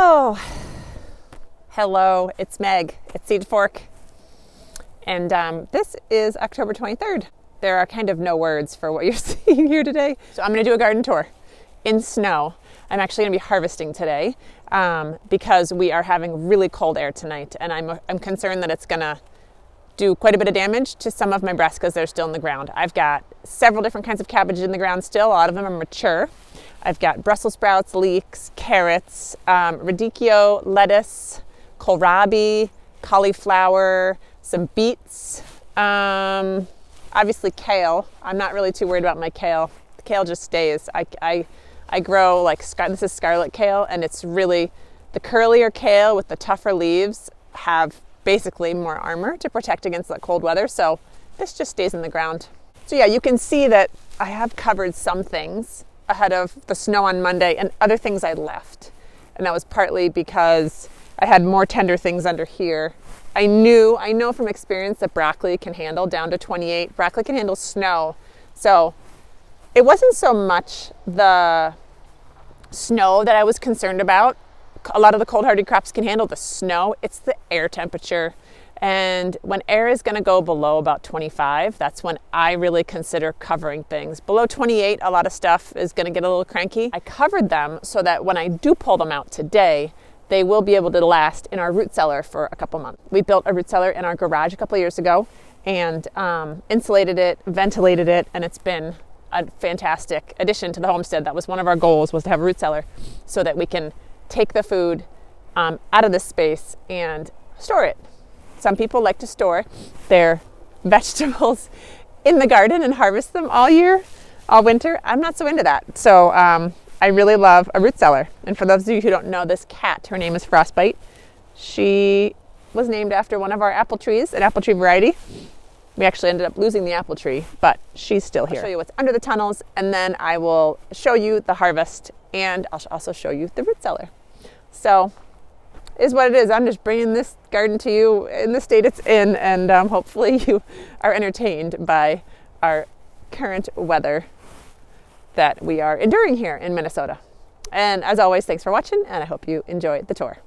Oh, hello, it's Meg at Seed Fork, and this is October 23rd. There are kind of no words for what you're seeing here today. So I'm going to do a garden tour in snow. I'm actually going to be harvesting today because we are having really cold air tonight, and I'm concerned that it's going to do quite a bit of damage to some of my brassicas that are still in the ground. I've got several different kinds of cabbage in the ground still. A lot of them are mature. I've got Brussels sprouts, leeks, carrots, radicchio, lettuce, kohlrabi, cauliflower, some beets, obviously kale. I'm not really too worried about my kale. The kale just stays. I grow like, this is scarlet kale, and it's really, the curlier kale with the tougher leaves have basically more armor to protect against that cold weather. So this just stays in the ground. So yeah, you can see that I have covered some things ahead of the snow on Monday and other things I left. And that was partly because I had more tender things under here. I know from experience that broccoli can handle down to 28. Broccoli can handle snow. So it wasn't so much the snow that I was concerned about. A lot of the cold hardy crops can handle the snow. It's the air temperature. And when air is going to go below about 25, that's when I really consider covering things. Below 28, a lot of stuff is going to get a little cranky. I covered them so that when I do pull them out today, they will be able to last in our root cellar for a couple months. We built a root cellar in our garage a couple years ago and insulated it, ventilated it, and it's been a fantastic addition to the homestead. That was one of our goals, was to have a root cellar so that we can take the food out of this space and store it. Some people like to store their vegetables in the garden and harvest them all year, all winter. I'm not so into that. So I really love a root cellar. And for those of you who don't know this cat, her name is Frostbite. She was named after one of our apple trees, an apple tree variety. We actually ended up losing the apple tree, but she's still here. I'll show you what's under the tunnels, and then I will show you the harvest, and I'll also show you the root cellar. So is what it is. I'm just bringing this garden to you in the state it's in, and hopefully you are entertained by our current weather that we are enduring here in Minnesota. And as always, thanks for watching, and I hope you enjoy the tour.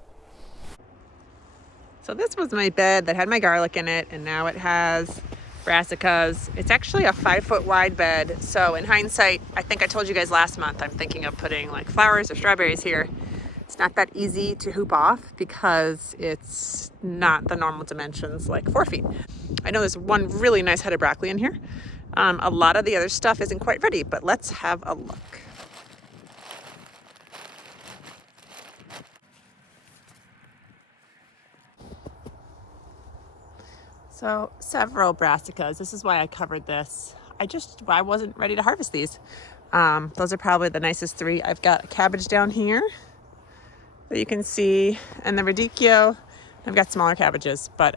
So this was my bed that had my garlic in it, and now it has brassicas. It's actually a 5-foot wide bed. So in hindsight, I think I told you guys last month, I'm thinking of putting like flowers or strawberries here. It's not that easy to hoop off because it's not the normal dimensions, like 4 feet. I know there's one really nice head of broccoli in here. A lot of the other stuff isn't quite ready, but let's have a look. So several brassicas. This is why I covered this. I wasn't ready to harvest these. Those are probably the nicest 3. I've got a cabbage down here that you can see, and the radicchio. I've got smaller cabbages, but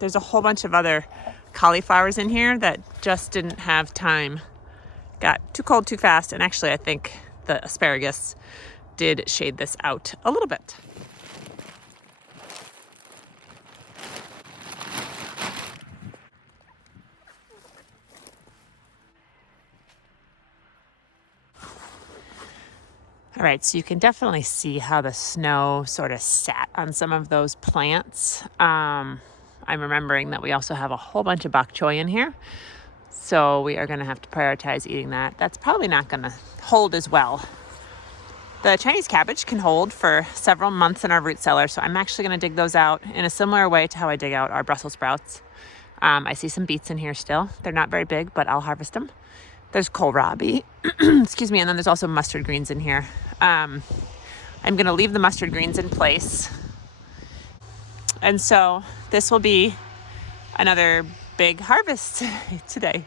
there's a whole bunch of other cauliflowers in here that just didn't have time. Got too cold too fast, and actually I think the asparagus did shade this out a little bit. All right, so you can definitely see how the snow sort of sat on some of those plants. I'm remembering that we also have a whole bunch of bok choy in here, so we are going to have to prioritize eating that. That's probably not going to hold as well. The Chinese cabbage can hold for several months in our root cellar, so I'm actually going to dig those out in a similar way to how I dig out our Brussels sprouts. I see some beets in here still. They're not very big, but I'll harvest them. There's kohlrabi, excuse me, and then there's also mustard greens in here. I'm going to leave the mustard greens in place. And so this will be another big harvest today.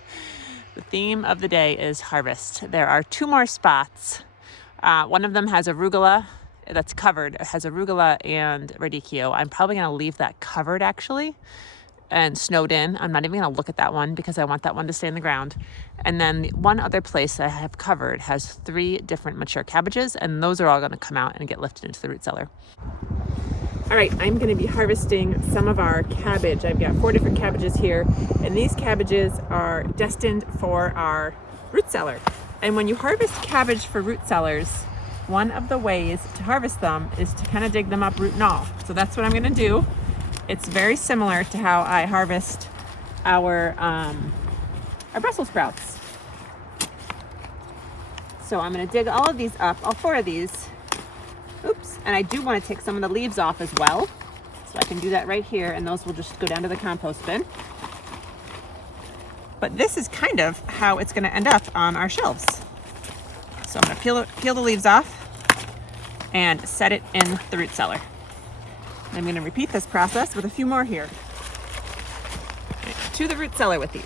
The theme of the day is harvest. There are 2 more spots. One of them has arugula that's covered. It has arugula and radicchio. I'm probably going to leave that covered actually and snowed in. I'm not even going to look at that one because I want that one to stay in the ground. And then the one other place I have covered has 3 different mature cabbages, and those are all going to come out and get lifted into the root cellar. All right, I'm going to be harvesting some of our cabbage. I've got 4 different cabbages here, and these cabbages are destined for our root cellar. And when you harvest cabbage for root cellars, one of the ways to harvest them is to kind of dig them up root and all. So that's what I'm gonna do. It's very similar to how I harvest our Brussels sprouts. So I'm gonna dig all of these up, all 4 of these. Oops, and I do wanna take some of the leaves off as well. So I can do that right here, and those will just go down to the compost bin. But this is kind of how it's gonna end up on our shelves. So I'm gonna peel the leaves off and set it in the root cellar. I'm gonna repeat this process with a few more here. To the root cellar with these.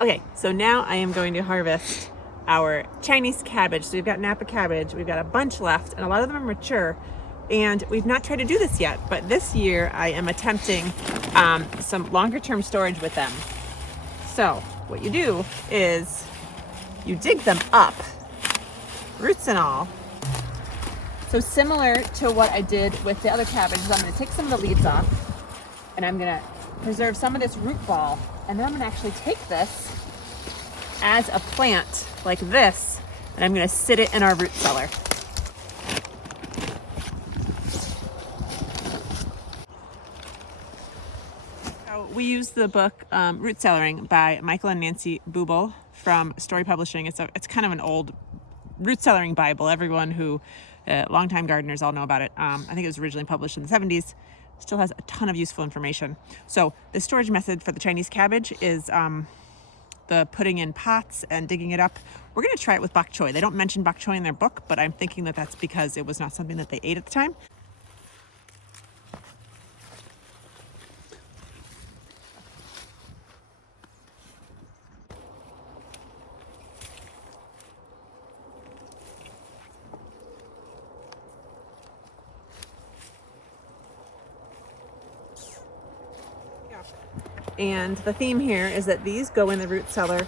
Okay, so now I am going to harvest our Chinese cabbage. So we've got Napa cabbage, we've got a bunch left, and a lot of them are mature. And we've not tried to do this yet, but this year I am attempting some longer term storage with them. So what you do is you dig them up, roots and all. So similar to what I did with the other cabbages, I'm gonna take some of the leaves off and I'm gonna preserve some of this root ball. And then I'm gonna actually take this as a plant like this, and I'm gonna sit it in our root cellar. We use the book Root Cellaring by Michael and Nancy BUBEL from Story Publishing. It's kind of an old root cellaring Bible. Everyone who, longtime gardeners all know about it. I think it was originally published in the 70s. Still has a ton of useful information. So the storage method for the Chinese cabbage is the putting in pots and digging it up. We're gonna try it with bok choy. They don't mention bok choy in their book, but I'm thinking that that's because it was not something that they ate at the time. And the theme here is that these go in the root cellar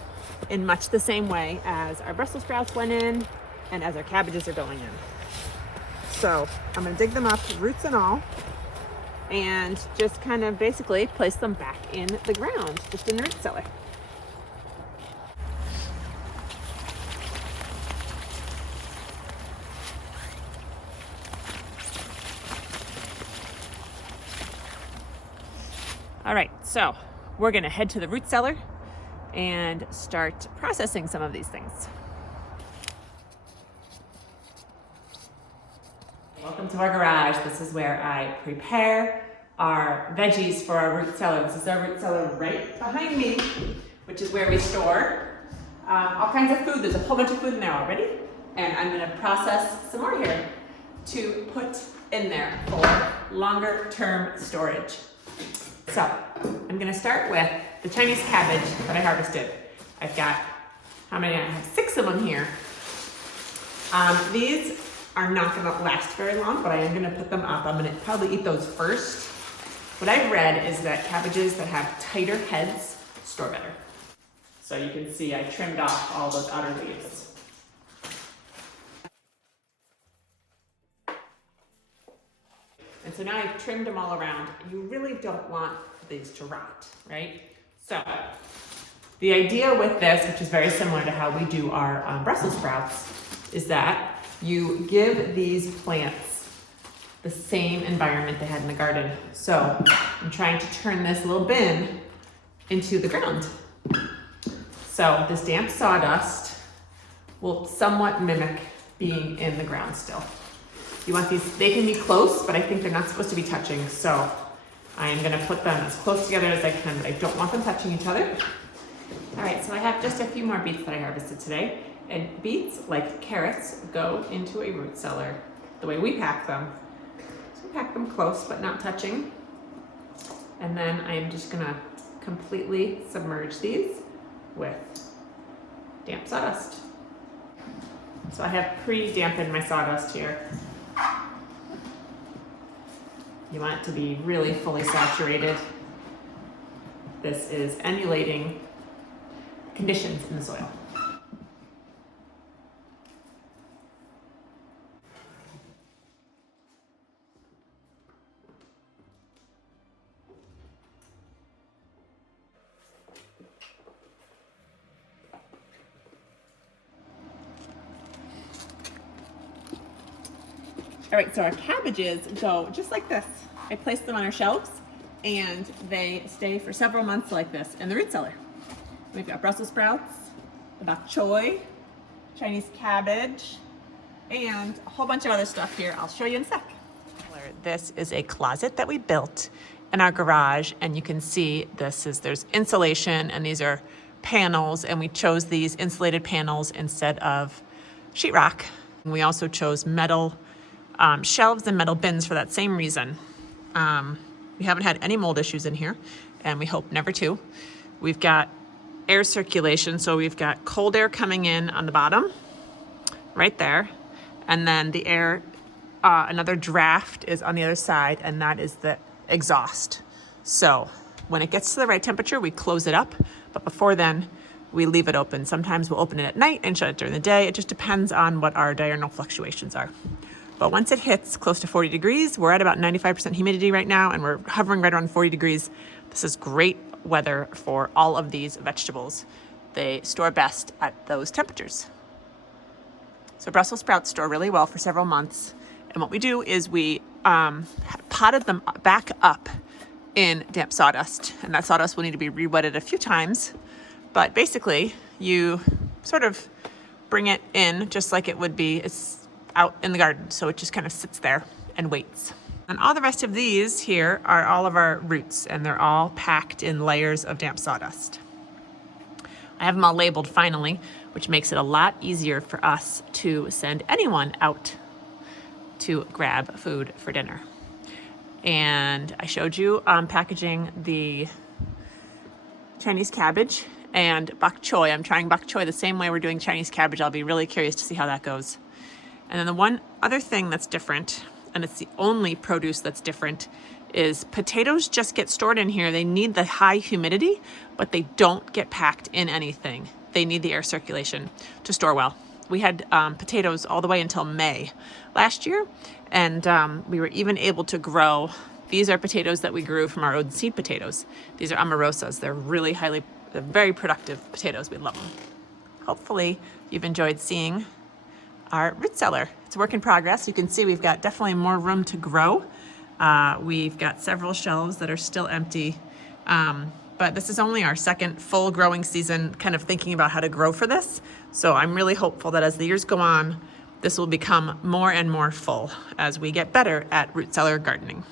in much the same way as our Brussels sprouts went in and as our cabbages are going in. So I'm gonna dig them up, roots and all, and just kind of basically place them back in the ground, just in the root cellar. All right, so we're gonna head to the root cellar and start processing some of these things. Welcome to our garage. This is where I prepare our veggies for our root cellar. This is our root cellar right behind me, which is where we store all kinds of food. There's a whole bunch of food in there already, and I'm gonna process some more here to put in there for longer term storage. So I'm gonna start with the Chinese cabbage that I harvested. I've got, how many? I have 6 of them here. These are not gonna last very long, but I am gonna put them up. I'm gonna probably eat those first. What I've read is that cabbages that have tighter heads store better. So you can see I trimmed off all those outer leaves. And so now I've trimmed them all around. You really don't want these to rot, right? So the idea with this, which is very similar to how we do our Brussels sprouts, is that you give these plants the same environment they had in the garden. So I'm trying to turn this little bin into the ground. So this damp sawdust will somewhat mimic being in the ground still. You want these, they can be close, but I think they're not supposed to be touching. So I am gonna put them as close together as I can, but I don't want them touching each other. All right, so I have just a few more beets that I harvested today. And beets, like carrots, go into a root cellar the way we pack them. So we pack them close, but not touching. And then I am just gonna completely submerge these with damp sawdust. So I have pre-dampened my sawdust here. You want it to be really fully saturated. This is emulating conditions in the soil. All right, so our cabbages go just like this. I place them on our shelves and they stay for several months like this in the root cellar. We've got Brussels sprouts, the bok choy, Chinese cabbage, and a whole bunch of other stuff here. I'll show you in a sec. This is a closet that we built in our garage, and you can see there's insulation, and these are panels, and we chose these insulated panels instead of sheetrock. We also chose metal shelves and metal bins for that same reason. We haven't had any mold issues in here, and we hope never to. We've got air circulation, so we've got cold air coming in on the bottom, right there, and then the air, another draft is on the other side, and that is the exhaust. So when it gets to the right temperature, we close it up, but before then, we leave it open. Sometimes we'll open it at night and shut it during the day. It just depends on what our diurnal fluctuations are. But once it hits close to 40 degrees, we're at about 95% humidity right now, and we're hovering right around 40 degrees. This is great weather for all of these vegetables. They store best at those temperatures. So Brussels sprouts store really well for several months. And what we do is we potted them back up in damp sawdust. And that sawdust will need to be re-wetted a few times. But basically, you sort of bring it in just like it would be. It's out in the garden, so it just kind of sits there and waits. And all the rest of these here are all of our roots, and they're all packed in layers of damp sawdust. I have them all labeled finally, which makes it a lot easier for us to send anyone out to grab food for dinner. And I showed you packaging the Chinese cabbage and bok choy. I'm trying bok choy the same way we're doing Chinese cabbage. I'll be really curious to see how that goes. And then the one other thing that's different, and it's the only produce that's different, is potatoes just get stored in here. They need the high humidity, but they don't get packed in anything. They need the air circulation to store well. We had potatoes all the way until May last year, and we were even able to grow. These are potatoes that we grew from our own seed potatoes. These are Amarosas. They're very productive potatoes. We love them. Hopefully you've enjoyed seeing our root cellar. It's a work in progress. You can see we've got definitely more room to grow. We've got several shelves that are still empty, but this is only our second full growing season, kind of thinking about how to grow for this. So I'm really hopeful that as the years go on, this will become more and more full as we get better at root cellar gardening.